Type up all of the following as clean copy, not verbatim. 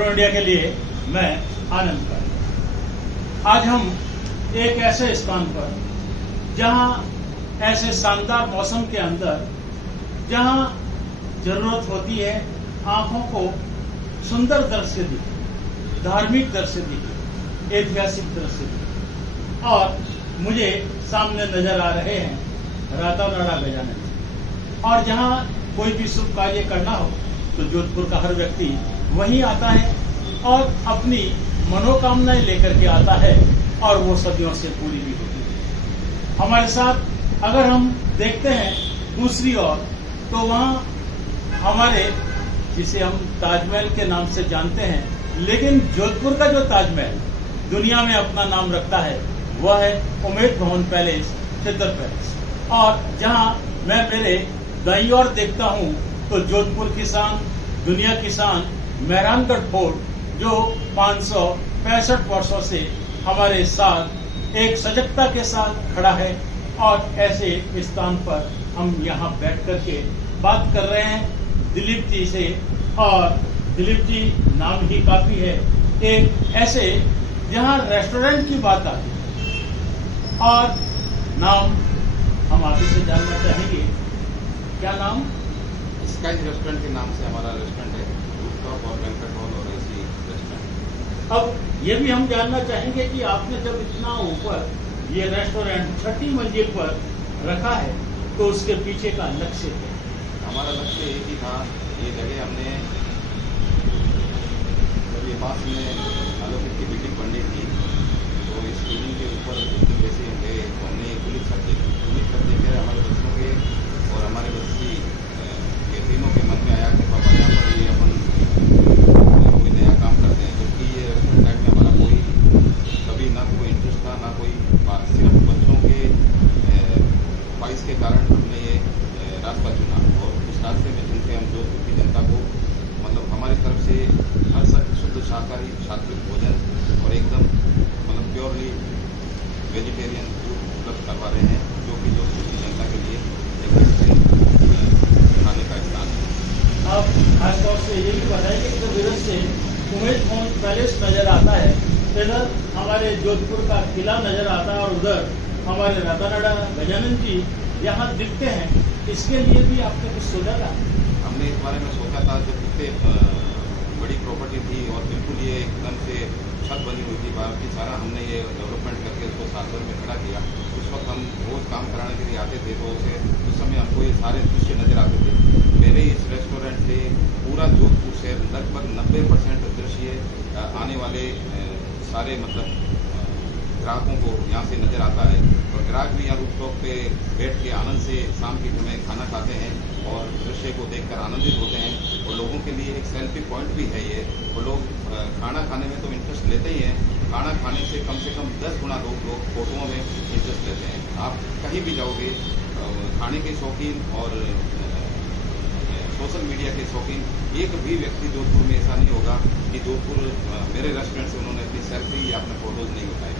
Pro India के लिए मैं आनंद कर। आज हम एक ऐसे स्थान पर जहां ऐसे शानदार मौसम के अंदर जहां जरूरत होती है आंखों को सुंदर दृश्य दिखे, धार्मिक दृश्य दिखे, ऐतिहासिक दृश्य दिखे, और मुझे सामने नजर आ रहे हैं रातानाडा गजानन। और जहां कोई भी शुभ कार्य करना हो तो जोधपुर का हर व्यक्ति वहीं आता है और अपनी मनोकामनाएं लेकर के आता है और वो सदियों से पूरी भी होती है। हमारे साथ अगर हम देखते हैं दूसरी ओर तो वहाँ हमारे जिसे हम ताजमहल के नाम से जानते हैं, लेकिन जोधपुर का जो ताजमहल दुनिया में अपना नाम रखता है वह है उमेद भवन पैलेस, चित्तर पैलेस। और जहां मैं मेरे दाईं ओर देखता हूं तो जोधपुर की शान, दुनिया की शान मेहरानगढ़ फोर्ट जो 565 वर्षों से हमारे साथ एक सजगता के साथ खड़ा है। और ऐसे स्थान पर हम यहाँ बैठ करके बात कर रहे हैं दिलीप जी से। और दिलीप जी नाम ही काफी है, एक ऐसे जहाँ रेस्टोरेंट की बात आती है। और नाम हम आप ही से जानना चाहेंगे, क्या नाम? स्काई रेस्टोरेंट के नाम से हमारा रेस्टोरेंट है, रूफटॉप और बैंक्वेट हॉल और एसी रेस्टोरेंट। अब ये भी हम जानना चाहेंगे कि आपने जब इतना ऊपर ये रेस्टोरेंट 6ठी मंजिल पर रखा है तो उसके पीछे का लक्ष्य क्या है? हमारा लक्ष्य एक ही था, ये जगह हमने जब ये पास में आलोकित की बिल्डिंग बननी थी तो इस बिल्डिंग के ऊपर जैसे हम गए तो हमने ये पुलिस छत देखे हमारे बच्चों के और हमारे बच्ची के तीनों के मन में आया कि पापा यहाँ पर ये अपन कोई नया काम करते हैं, जबकि ये रेस्टोरेंट टाइप में हमारा कोई कभी ना कोई इंटरेस्ट था ना कोई बात, सिर्फ बच्चों के ख्वाहिश के कारण हमने ये रास्ता चुना। और उस रास्ते में चुनकर हम जोधपुर की जनता को मतलब हमारी तरफ से हर शुद्ध शाकाहारी सात्विक भोजन और एकदम मतलब प्योरली वेजिटेरियन फूड उपलब्ध करवा रहे हैं, जो कि जोधपुर की जनता के लिए एक बेहतरीन खाने का स्थान है। आप खासतौर से ये भी बताइए कि जब इधर से उमेद भवन पैलेस नजर आता है, इधर हमारे जोधपुर का किला नजर आता है और उधर हमारे रातानाडा गजानन जी यहाँ दिखते हैं, इसके लिए भी आपने कुछ सोचा था? हमने इस बारे में सोचा था, जब इतने बड़ी प्रॉपर्टी थी और बिल्कुल ये एकदम से छत बनी हुई थी, बाकी सारा हमने ये डेवलपमेंट करके उसको सात में खड़ा किया। उस वक्त हम रोज काम कराने के लिए आते थे तो उस समय हमको ये सारे दृश्य नजर आते थे। मेरे इस रेस्टोरेंट से पूरा जोधपुर से लगभग 90% दृश्य आने वाले सारे मतलब ग्राहकों को यहाँ से नजर आता है। और ग्राहक भी यहाँ रूफटॉप पे बैठ के आनंद से शाम के समय खाना खाते हैं और दृश्य को देखकर आनंदित होते हैं। और लोगों के लिए एक सेल्फी पॉइंट भी है ये। वो लोग खाना खाने में तो इंटरेस्ट लेते ही हैं, खाना खाने से कम 10 गुना लोग फोटोओं में इंटरेस्ट लेते हैं। आप कहीं भी जाओगे, खाने के शौकीन और सोशल मीडिया के शौकीन एक भी व्यक्ति जोधपुर में ऐसा नहीं होगा कि जोधपुर मेरे रेस्टोरेंट से उन्होंने अपनी सेल्फी या अपने फोटोज नहीं उठाए।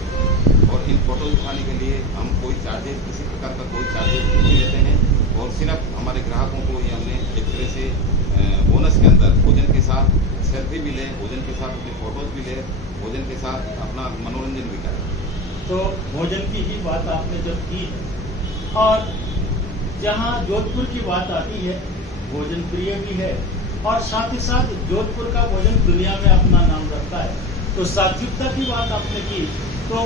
और इन फोटोज उठाने के लिए हम कोई चार्जेस, किसी प्रकार का कोई चार्जेस नहीं लेते हैं। और सिर्फ हमारे ग्राहकों को ये हमने एक तरह से बोनस के अंदर भोजन के साथ सेल्फी भी लें, भोजन के साथ अपनी फोटोज भी लें, भोजन के साथ अपना मनोरंजन भी करें। तो भोजन की ही बात आपने जब की और जहाँ जोधपुर की बात आती है, भोजन प्रिय भी है और साथ ही साथ जोधपुर का भोजन दुनिया में अपना नाम रखता है। तो सात्विकता की बात आपने की, तो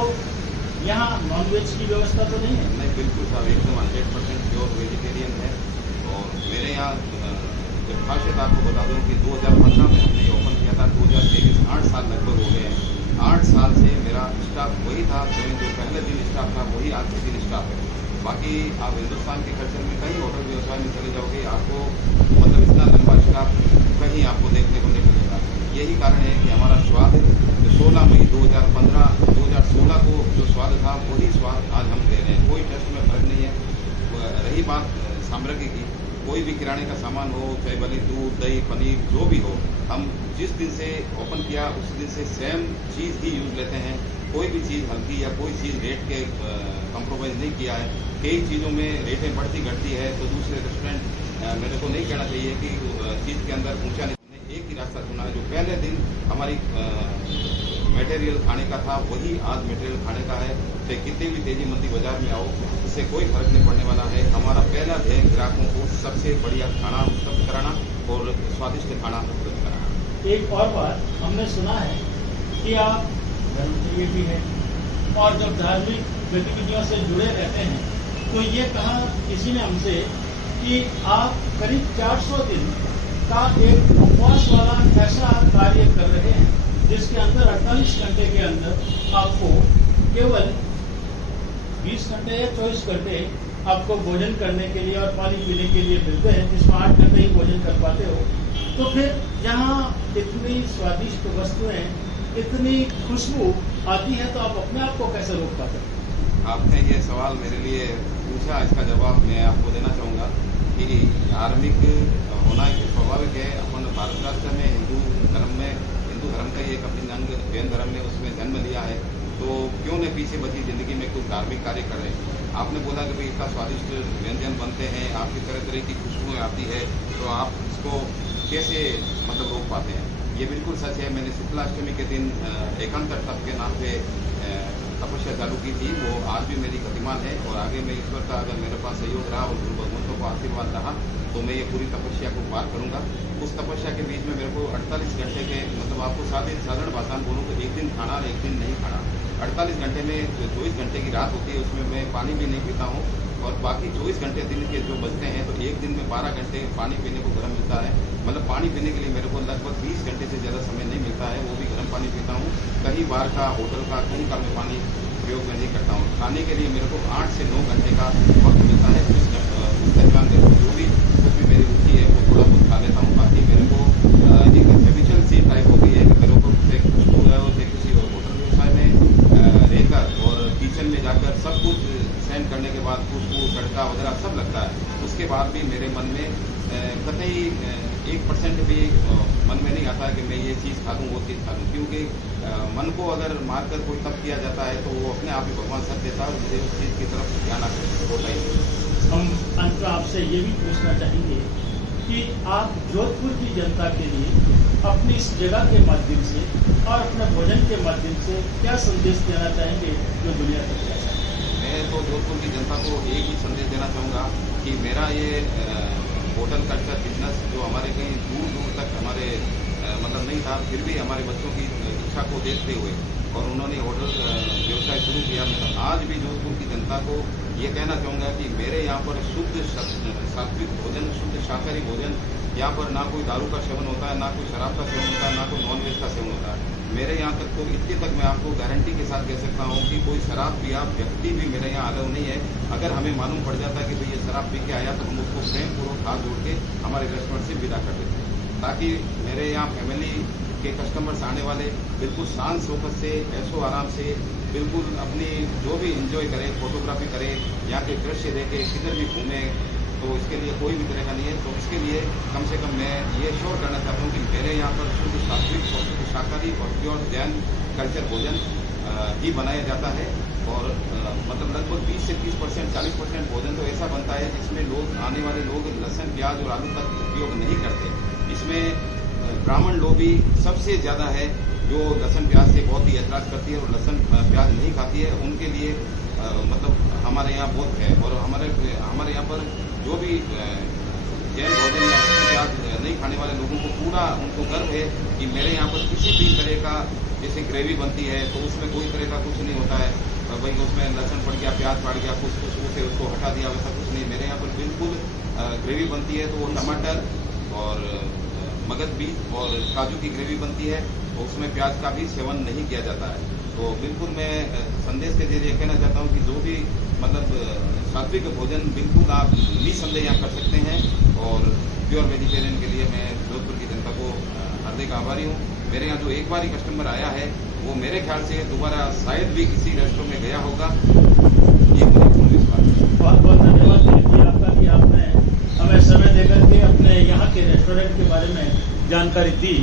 यहाँ नॉनवेज की व्यवस्था तो नहीं है? नहीं, बिल्कुल साहब, एकदम 100% प्योर वेजिटेरियन है। और मेरे यहाँ जब खासियत आपको बता दूं कि 2015 में हमने ओपन किया था, 2023 8 साल लगभग हो गए हैं। 8 साल से मेरा स्टाफ वही था, जो पहले दिन स्टाफ था वही आज के दिन स्टाफ है। बाकी आप हिंदुस्तान के कल्चर में कहीं होटल व्यवसाय में चले जाओगे, आपको मतलब इतना लंबा स्टाफ कहीं आपको देखने को नहीं मिलेगा। यही कारण है कि हमारा स्वाद 16 मई 2016 को जो स्वाद था वही स्वाद आज हम दे रहे हैं। कोई टेस्ट में फर्क नहीं है। रही बात सामग्री की, कोई भी किराने का सामान हो, चाहे भले दूध, दही, पनीर जो भी हो, हम जिस दिन से ओपन किया उस दिन से सेम चीज़ ही यूज लेते हैं। कोई भी चीज़ हल्की या कोई चीज़ रेट के कंप्रोमाइज़ नहीं किया है। कई चीज़ों में रेटें बढ़ती घटती है तो दूसरे रेस्टोरेंट मेरे को नहीं कहना चाहिए कि चीज़ के अंदर ऊंचा नहीं। एक ही रास्ता चुना है। जो पहले दिन हमारी मटेरियल खाने का था वही आज मटेरियल खाने का है। चाहे कितनी भी तेजी मंदी बाजार में आओ, इससे कोई फर्क नहीं पड़ने वाला है। हमारा पहला ध्येय ग्राहकों को सबसे बढ़िया खाना उपलब्ध कराना और स्वादिष्ट खाना उपलब्ध कराना। एक और बात हमने सुना है कि आप धर्मप्रिय भी हैं और जब धार्मिक गतिविधियों से जुड़े रहते हैं, तो ये कहा किसी ने हमसे कि आप करीब 400 दिन का एक उपवास वाला ऐसा कार्य कर रहे हैं जिसके अंदर 48 घंटे के अंदर आपको केवल 20 घंटे या 24 घंटे आपको भोजन करने के लिए और पानी पीने के लिए मिलते हैं, जिसमें 8 घंटे ही भोजन कर पाते हो। तो फिर यहाँ इतनी स्वादिष्ट वस्तुएं, इतनी खुशबू आती है, तो आप अपने आप को कैसे रोक पाते हैं? आपने ये सवाल मेरे लिए पूछा, इसका जवाब मैं आपको देना चाहूँगा कि धार्मिक होना एक स्वाभाविक है। अपन भारत राष्ट्र में हिंदू धर्म का ही एक अपनी अंग जैन धर्म में उसमें जन्म लिया है, तो क्यों न पीछे बची जिंदगी में कुछ धार्मिक कार्य करें। आपने बोला कि भाई इतना स्वादिष्ट व्यंजन बनते हैं, आपकी तरह तरह की खुशबुएं आती है, तो आप इसको कैसे मतलब रोक पाते हैं? ये बिल्कुल सच है। मैंने शुक्लाष्टमी के दिन एकांत तप के नाम पे तपस्या चालू की थी, वो आज भी मेरी गतिमान है और आगे मैं ईश्वर का अगर मेरे पास सहयोग रहा और गुरु भगवंतों को आशीर्वाद रहा तो मैं ये पूरी तपस्या को पार करूंगा। उस तपस्या के बीच में मेरे को 48 घंटे के मतलब आपको साधारण भाषा में बोलूँ तो एक दिन खाना और एक दिन नहीं खाना। 48 घंटे में जो 24 घंटे की रात होती है उसमें मैं पानी भी नहीं पीता हूँ और बाकी 24 घंटे दिन के जो बचते हैं तो एक दिन में 12 घंटे पानी पीने को गर्म मिलता है। मतलब पानी पीने के लिए मेरे को लगभग 20 घंटे से ज़्यादा समय नहीं मिलता है, वो भी गर्म पानी पीता हूँ। कहीं बाहर का होटल का कहीं का मैं पानी प्रयोग में नहीं करता हूँ। खाने के लिए मेरे को 8 से 9 घंटे का वक्त मिलता है। उस दरमियान मेरे को जो भी कुछ भी मेरी रुचि है वो थोड़ा बहुत खा लेता हूँ। बाकी मेरे को एक हैबिचुअल सी टाइप हो गई है कि मेरे को खुशबू है और किसी होटल व्यवसाय में रहकर और किचन में जाकर सब कुछ सेंड करने के बाद खुशबू तड़का वगैरह सब लगता है। उसके बाद भी मेरे मन में कतई 1% भी मन में नहीं आता है कि मैं ये चीज़ खा लूँ वो चीज़ खा लूँ, क्योंकि मन को अगर मारकर कोई तप किया जाता है तो वो अपने आप ही भगवान सब देता है और मुझे उस चीज़ की तरफ ध्यान होता ही नहीं। हम अंत में आपसे ये भी पूछना चाहेंगे कि आप जोधपुर की जनता के लिए अपनी इस जगह के माध्यम से और अपने भोजन के माध्यम से क्या संदेश देना चाहेंगे जो दुनिया तक जा सके? मैं तो जोधपुर की जनता को एक ही संदेश देना चाहूँगा कि मेरा ये होटल कल्चर बिजनेस जो हमारे कहीं दूर दूर तक हमारे मतलब नहीं था, फिर भी हमारे बच्चों की इच्छा को देखते हुए और उन्होंने होटल व्यवसाय शुरू किया। मैं आज भी जोधपुर की जनता को ये कहना चाहूँगा कि मेरे यहाँ पर शुद्ध सात्विक भोजन, शुद्ध शाकाहारी भोजन, यहाँ पर ना कोई दारू का सेवन होता है, ना कोई शराब का सेवन होता है, ना कोई नॉनवेज का सेवन होता है। मेरे यहाँ तक तो इतने तक मैं आपको गारंटी के साथ कह सकता हूँ कि कोई शराब पिया व्यक्ति भी मेरे यहाँ अलाउ नहीं है। अगर हमें मालूम पड़ जाता है कि भाई ये शराब पी के आया तो हम उसको प्रेमपूर्वक हाथ जोड़ के हमारे रेस्टोरेंट से विदा कर देते हैं, ताकि मेरे यहाँ फैमिली के कस्टमर्स आने वाले बिल्कुल शांत शौकत से ऐशो आराम से बिल्कुल अपनी जो भी इंजॉय करें, फोटोग्राफी करें, यहाँ के दृश्य देखें, किधर भी घूमें, तो इसके लिए कोई भी तरह का नहीं है। तो इसके लिए कम से कम मैं ये श्योर करना चाहता हूँ कि मेरे यहाँ पर शुद्ध सात्विक और शुद्ध शाकाहारी और प्योर जैन कल्चर भोजन ही बनाया जाता है और मतलब लगभग 20 से 30%, 40% भोजन तो ऐसा बनता है जिसमें लोग आने वाले लोग लहसुन, प्याज और आलू का उपयोग नहीं करते। इसमें ब्राह्मण लोग भी सबसे ज़्यादा है जो लहसुन प्याज से बहुत ही ऐतराज़ करती है और लहसुन प्याज नहीं खाती है। उनके लिए मतलब हमारे यहाँ बहुत है और हमारे यहाँ पर जो भी जैन भोजन या प्याज नहीं खाने वाले लोगों को पूरा उनको गर्व है कि मेरे यहाँ पर किसी भी तरह का जैसे ग्रेवी बनती है तो उसमें कोई तरह का कुछ नहीं होता है, भाई उसमें लहसुन पड़ गया, प्याज पड़ गया, कुछ से उसको हटा दिया, वैसा कुछ नहीं। मेरे यहाँ पर बिल्कुल ग्रेवी बनती है तो वो टमाटर और मगज बीज और काजू की ग्रेवी बनती है, तो उसमें प्याज का भी सेवन नहीं किया जाता है। तो बिल्कुल मैं संदेश के जरिए कहना चाहता हूँ कि जो भी मतलब सात्विक भोजन बिल्कुल आप निसंदेह यहाँ कर सकते हैं और प्योर वेजिटेरियन के लिए मैं जोधपुर की जनता को हार्दिक आभारी हूँ। मेरे यहाँ जो एक बार ही कस्टमर आया है वो मेरे ख्याल से दोबारा शायद भी किसी रेस्टोरेंट में गया होगा, ये मुझे पूर्ण विश्वास है। बहुत बहुत धन्यवाद आपका कि आपने हमें समय देकर के अपने यहाँ के रेस्टोरेंट के बारे में जानकारी दी।